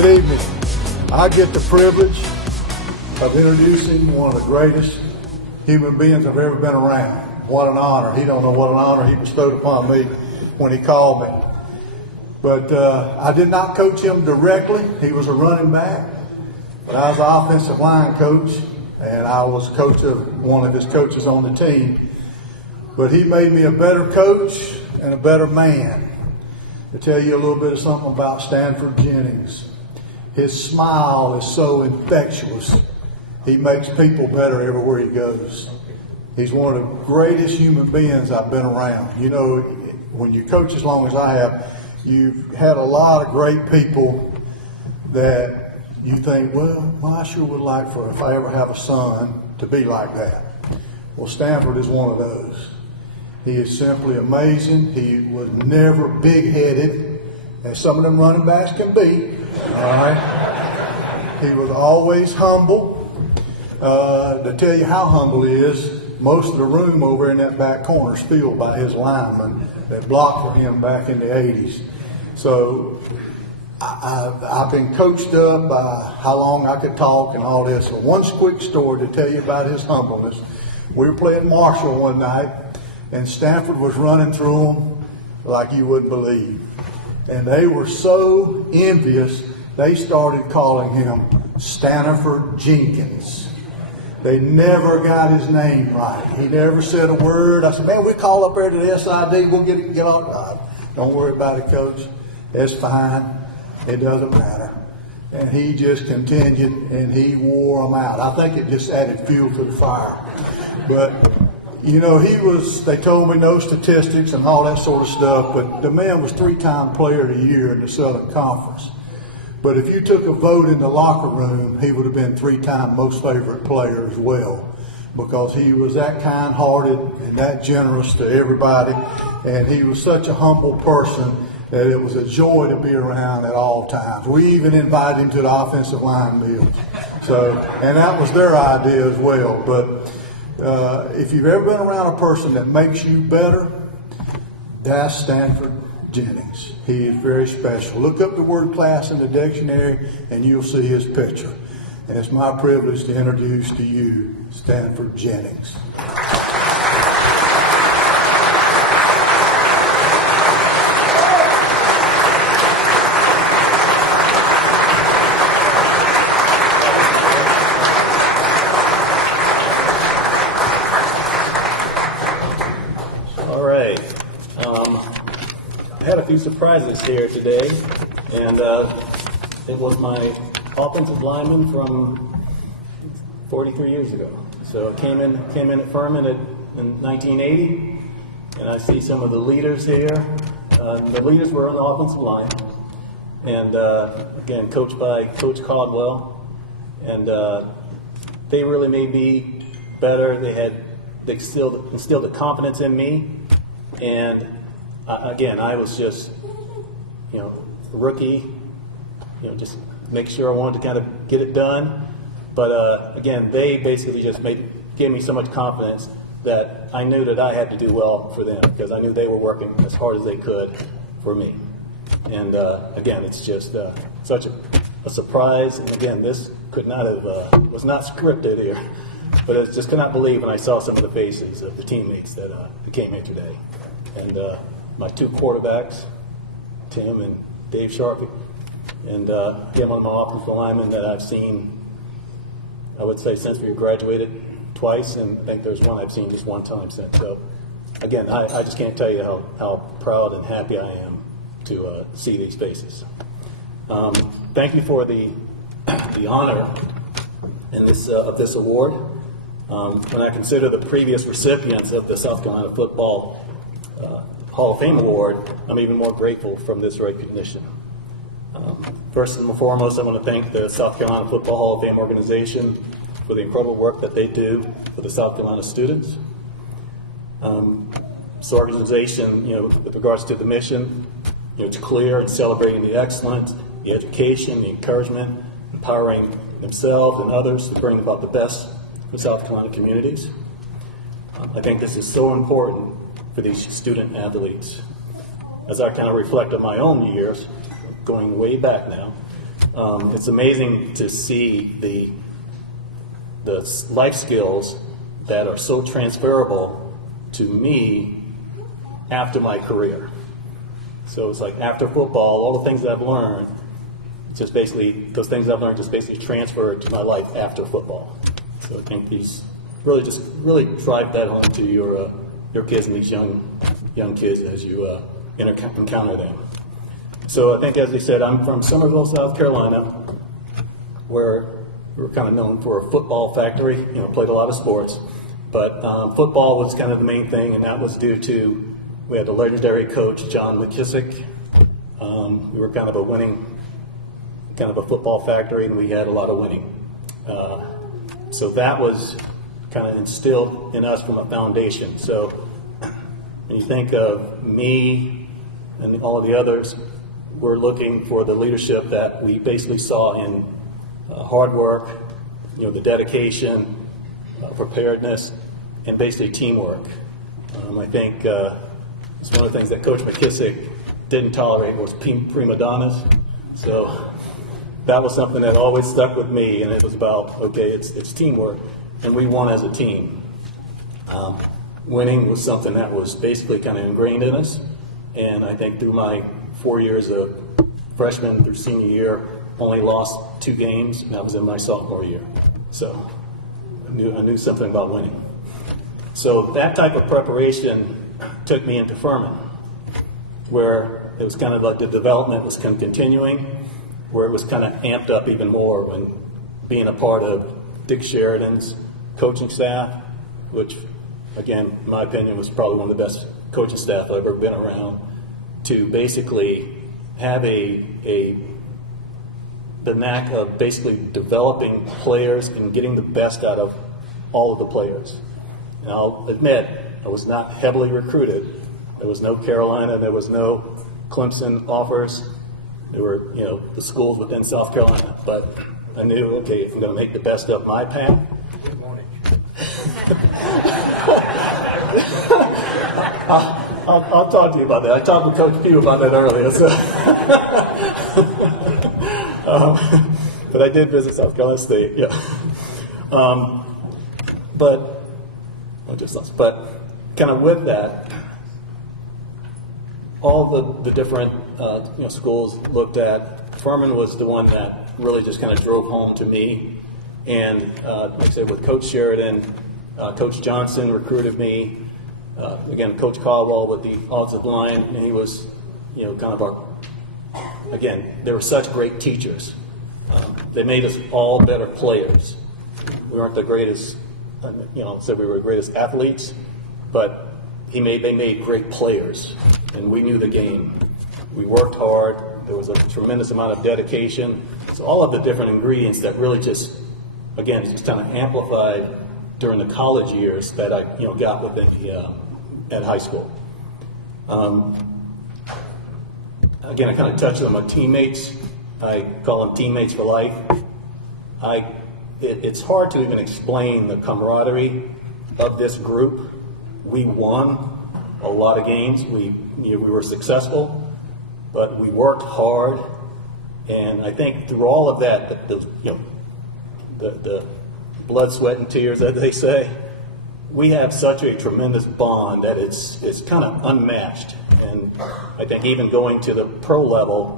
Good evening. I get the privilege of introducing one of the greatest human beings I've ever been around. What an honor. He don't know what an honor he bestowed upon me when he called me. But I did not coach him directly. He was a running back. But I was the offensive line coach, and I was coach of one of his coaches on the team. But he made me a better coach and a better man. To tell you a little bit of something about Stanford Jennings. His smile is so infectious. He makes people better everywhere he goes. He's one of the greatest human beings I've been around. You know, when you coach as long as I have, you've had a lot of great people that you think, well, I sure would like for, if I ever have a son, to be like that. Well, Stanford is one of those. He is simply amazing. He was never big-headed, as some of them running backs can be. All right. He was always humble. To tell you how humble he is, most of the room over in that back corner is filled by his linemen that blocked for him back in the 80s. So I've been coached up by how long I could talk and all this. So one quick story to tell you about his humbleness. We were playing Marshall one night, and Stanford was running through them like you wouldn't believe. And they were so envious, they started calling him Stanford Jenkins. They never got his name right. He never said a word. I said, man, we call up there to the SID. We'll get on. Don't worry about it, Coach. It's fine. It doesn't matter. And he just continued, and he wore them out. I think it just added fuel to the fire. But, you know, they told me no statistics and all that sort of stuff, but the man was 3-time player of the year in the Southern Conference. But if you took a vote in the locker room, he would have been 3-time most favorite player as well, because he was that kind-hearted and that generous to everybody, and he was such a humble person that it was a joy to be around at all times. We even invited him to the offensive line meals. So, and that was their idea as well. But if you've ever been around a person that makes you better, that's Stanford Jennings. He is very special. Look up the word class in the dictionary and you'll see his picture. And it's my privilege to introduce to you Stanford Jennings. I had a few surprises here today, and it was my offensive lineman from 43 years ago. So I came in at Furman in 1980, and I see some of the leaders here. The leaders were on the offensive line, and again, coached by Coach Caldwell, and they really made me better. They instilled the confidence in me, and again, I was just, a rookie, just make sure I wanted to kind of get it done. But again, they basically just gave me so much confidence that I knew that I had to do well for them, because I knew they were working as hard as they could for me. And again, it's just such a surprise. And again, this could not have, was not scripted here, but I just could not believe when I saw some of the faces of the teammates that came here today. And my 2 quarterbacks, Tim and Dave Sharpie, and again, one of my offensive linemen that I've seen, I would say, since we graduated twice, and I think there's one I've seen just one time since. So again, I just can't tell you how proud and happy I am to see these faces. Thank you for the honor in of this award. When I consider the previous recipients of the South Carolina Football Hall of Fame Award, I'm even more grateful from this recognition. First and foremost, I want to thank the South Carolina Football Hall of Fame organization for the incredible work that they do for the South Carolina students. This organization, with regards to the mission, it's clear in celebrating the excellence, the education, the encouragement, empowering themselves and others to bring about the best for South Carolina communities. I think this is so important for these student athletes. As I kind of reflect on my own years, going way back now, it's amazing to see the life skills that are so transferable to me after my career. So it's like after football, all the things that I've learned, just basically, those things I've learned just basically transferred to my life after football. So I think these really drive that home to your kids and these young kids as you encounter them. So I think, as they said, I'm from Summerville, South Carolina, where we're kind of known for a football factory. Played a lot of sports, but football was kind of the main thing, and that was due to we had the legendary coach John McKissick. We were kind of a football factory, and we had a lot of winning. So that was kind of instilled in us from a foundation. So when you think of me and all of the others, we're looking for the leadership that we basically saw in hard work, the dedication, preparedness, and basically teamwork. I think it's one of the things that Coach McKissick didn't tolerate was prima donnas. So that was something that always stuck with me, and it was about, okay, it's teamwork, and we won as a team. Winning was something that was basically kind of ingrained in us, and I think through my 4 years of freshman through senior year, only lost 2 games, and that was in my sophomore year. So I knew something about winning. So that type of preparation took me into Furman, where it was kind of like the development was kind of continuing, where it was kind of amped up even more when being a part of Dick Sheridan's coaching staff, which, again, in my opinion, was probably one of the best coaching staff I've ever been around, to basically have the knack of basically developing players and getting the best out of all of the players. And I'll admit, I was not heavily recruited. There was no Carolina, there was no Clemson offers. There were, the schools within South Carolina, but I knew, okay, if I'm going to make the best of my path. Good morning. I'll talk to you about that. I talked with Coach Pugh about that earlier. So. But I did visit South Carolina State, yeah. But kind of with that, all the different schools looked at. Furman was the one that really just kind of drove home to me. And like I said, with Coach Sheridan, Coach Johnson recruited me. Again, Coach Caldwell with the offensive line, and he was, kind of again, they were such great teachers. They made us all better players. We weren't the greatest, said we were the greatest athletes, but they made great players, and we knew the game. We worked hard. There was a tremendous amount of dedication. So all of the different ingredients that really just kind of amplified during the college years that I, got within at high school. Again, I kind of touched on my teammates. I call them teammates for life. It's hard to even explain the camaraderie of this group. We won a lot of games. We were successful, but we worked hard. And I think through all of that, the blood, sweat, and tears, as they say, we have such a tremendous bond that it's kind of unmatched. And I think even going to the pro level,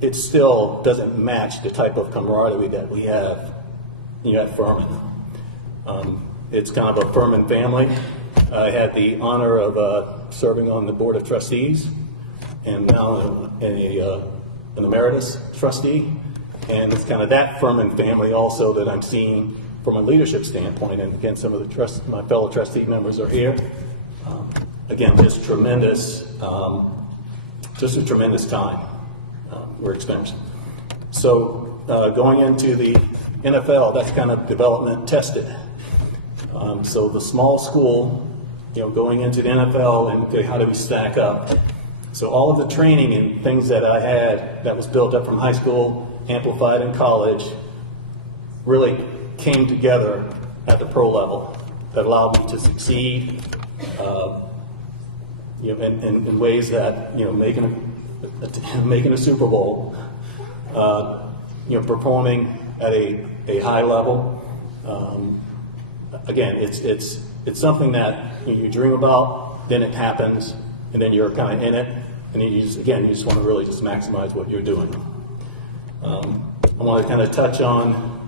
it still doesn't match the type of camaraderie that we have at Furman. It's kind of a Furman family. I had the honor of serving on the board of trustees, and now an emeritus trustee. And it's kind of that Furman family also that I'm seeing from a leadership standpoint. And again, some of my fellow trustee members are here. Again, just a tremendous time we're experiencing. So going into the NFL, that's kind of development tested. So the small school, going into the NFL, and okay, how do we stack up? So all of the training and things that I had that was built up from high school, amplified in college, really came together at the pro level that allowed me to succeed in ways that, making a Super Bowl, performing at a high level. Again, it's something that you dream about, then it happens, and then you're kind of in it, and you just want to really just maximize what you're doing. I want to kind of touch on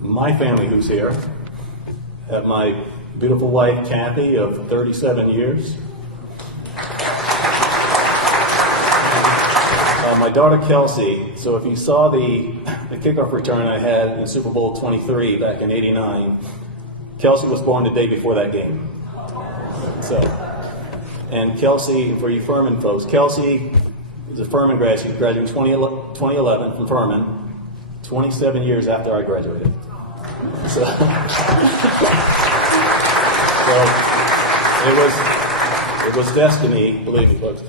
my family who's here. I have my beautiful wife, Kathy, of 37 years. My daughter, Kelsey. So if you saw the kickoff return I had in Super Bowl 23 back in '89, Kelsey was born the day before that game. So, and Kelsey, for you Furman folks, Kelsey is a Furman grad. She graduated in 2011 from Furman, 27 years after I graduated. So, it was destiny, believe me, folks.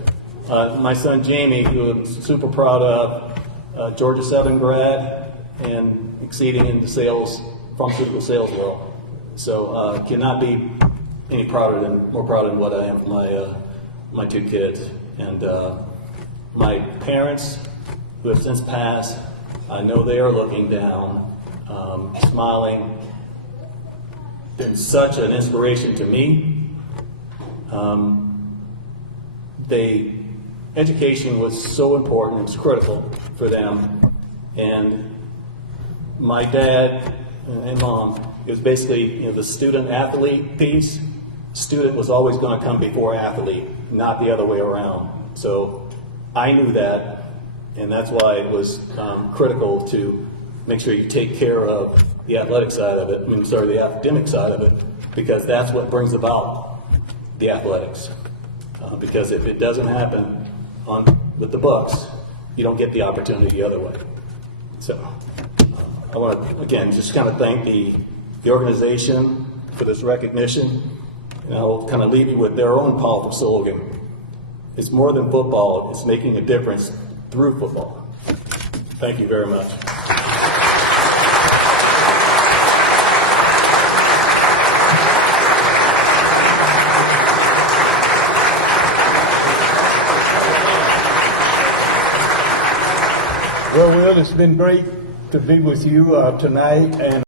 My son Jamie, who I'm super proud of, Georgia 7 grad and exceeding in the sales, pharmaceutical sales world. So cannot be any more prouder than what I am for my two kids. And my parents, who have since passed, I know they are looking down, smiling. Been such an inspiration to me. Education was so important, it was critical for them. And my dad and mom, it was basically the student-athlete piece. Student was always going to come before athlete, not the other way around. So I knew that, and that's why it was critical to make sure you take care of the athletic side of it, the academic side of it, because that's what brings about the athletics. Because if it doesn't happen with the books, you don't get the opportunity the other way. So I want to, again, just kind of thank the organization for this recognition, and I'll kind of leave you with their own powerful slogan. It's more than football, it's making a difference through football. Thank you very much. Well, Will, it's been great to be with you tonight, and